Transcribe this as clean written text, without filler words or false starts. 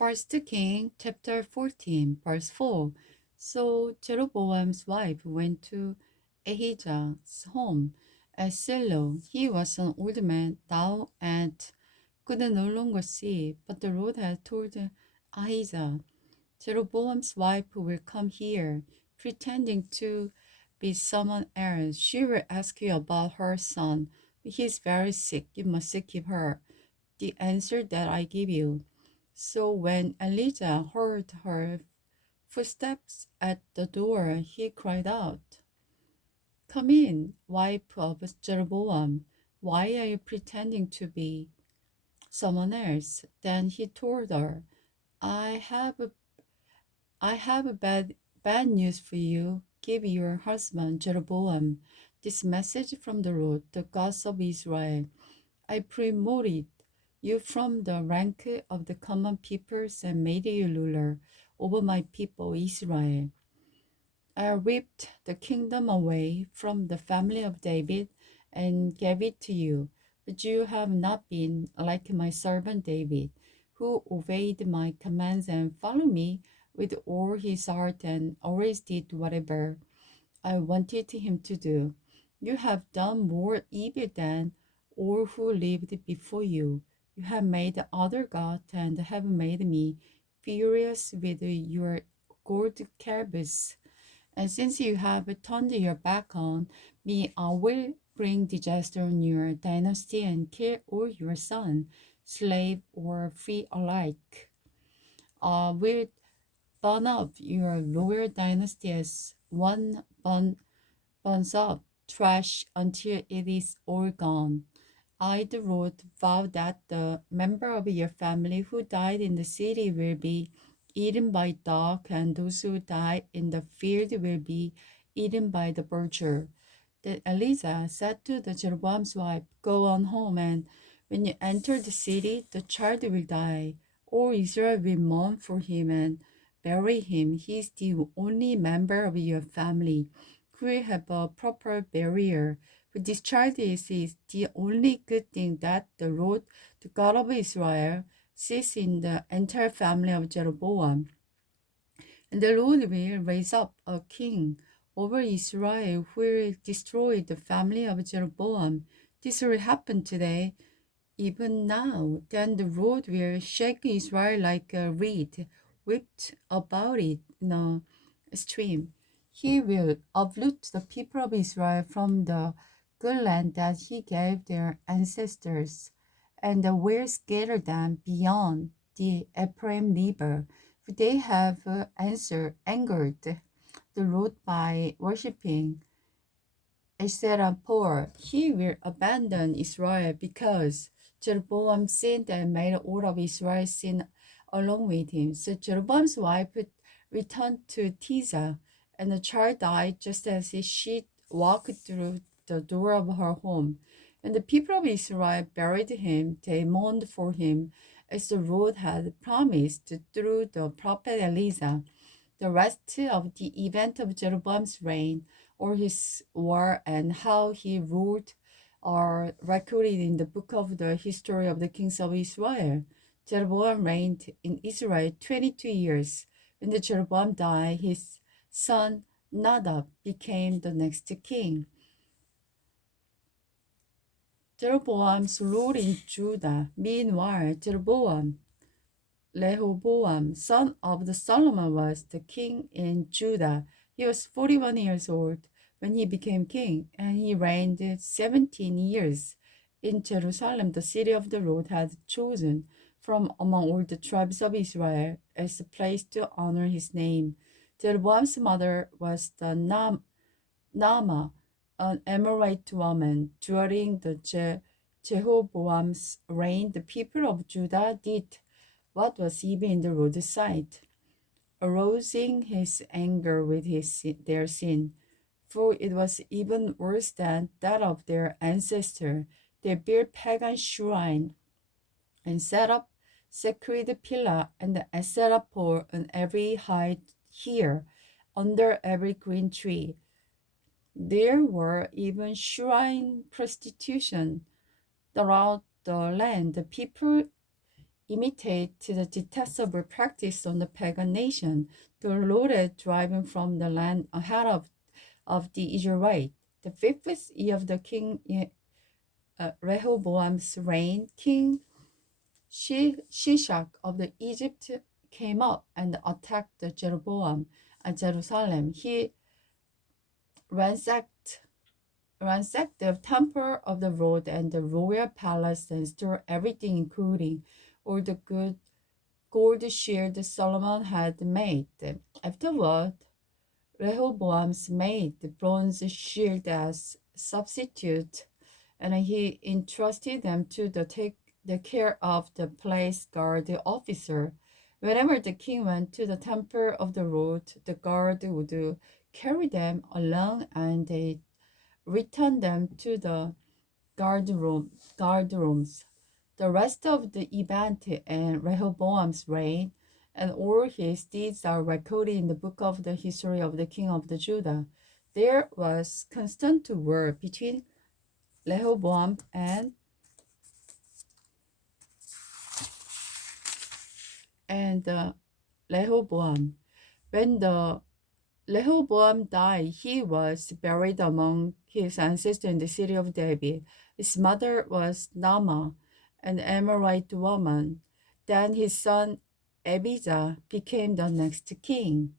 First King chapter 14, verse 4. So Jeroboam's wife went to Ahijah's home at Shiloh. He was an old man now and could no longer see, but the Lord had told Ahijah, Jeroboam's wife will come here, pretending to be someone else. She will ask you about her son. He is very sick. You must keep her. The answer that I give you. So when Elijah heard her footsteps at the door, he cried out, Come in, wife of Jeroboam. Why are you pretending to be someone else? Then he told her, I have I have bad news for you. Give your husband Jeroboam this message from the Lord, the God of Israel. I promoted you from the rank of the common peoples and made you ruler over my people Israel. I ripped the kingdom away from the family of David and gave it to you. But you have not been like my servant David, who obeyed my commands and followed me with all his heart and always did whatever I wanted him to do. You have done more evil than all who lived before you. You have made other gods and have made me furious with your gold calves. And since you have turned your back on me, I will bring disaster on your dynasty and kill all your sons, slave or free alike. I will burn up your royal dynasty as one burns up trash until it is all gone. I, the Lord, vow that the member of your family who died in the city will be eaten by dog, and those who die in the field will be eaten by the vulture. Then Eliza said to the Jeroboam's wife, Go on home, and when you enter the city, the child will die. All Israel will mourn for him and bury him. He is the only member of your family who will have a proper burial. But this child is the only good thing that the Lord, the God of Israel, sees in the entire family of Jeroboam. And the Lord will raise up a king over Israel who will destroy the family of Jeroboam. This will happen today, even now. Then the Lord will shake Israel like a reed, whipped about it in a stream. He will uproot the people of Israel from the good land that he gave their ancestors, and will scatter them beyond the Ephraim River. For they have angered the Lord by worshipping Asherah pole. He will abandon Israel because Jeroboam sinned and made all of Israel sin along with him. So Jeroboam's wife returned to Tirzah, and the child died just as she walked through the door of her home. And the people of Israel buried him. They mourned for him as the Lord had promised through the prophet Elijah. The rest of the event of Jeroboam's reign, or his war and how he ruled, are recorded in the book of the history of the kings of Israel. Jeroboam reigned in Israel 22 years. When the Jeroboam died, his son Nadab became the next king. Jeroboam's rule in Judah. Meanwhile, Rehoboam, son of the Solomon, was the king in Judah. He was 41 years old when he became king, and he reigned 17 years in Jerusalem, the city of the Lord had chosen from among all the tribes of Israel as a place to honor his name. Jeroboam's mother was the Naamah, an Amorite woman. During the Jeroboam's reign, the people of Judah did what was evil in the Lord's sight, arousing his anger with their sin. For it was even worse than that of their ancestor. They built pagan shrine and set up sacred pillar and the Asherah pole on every height here, under every green tree. There were even shrine prostitution throughout the land. The people imitate the detestable practice on the pagan nation, the Lord driven from the land ahead of the Israelites. The fifth year of the king Rehoboam's reign, King Shishak of the Egypt came up and attacked Jeroboam at Jerusalem. He ransacked the temple of the road and the royal palace and stole everything, including all the good gold shield Solomon had made. Afterward, Rehoboam's made the bronze shield as substitute, and he entrusted them to take the care of the place guard officer. Whenever the king went to the temple of the road, the guard would carry them along and they return them to the guard rooms. The rest of the event in Rehoboam's reign and all his deeds are recorded in the book of the history of the king of the Judah. There was constant war between Rehoboam and Rehoboam. When the Rehoboam died, he was buried among his ancestors in the city of David. His mother was Naamah, an Amorite woman. Then his son Abijah became the next king.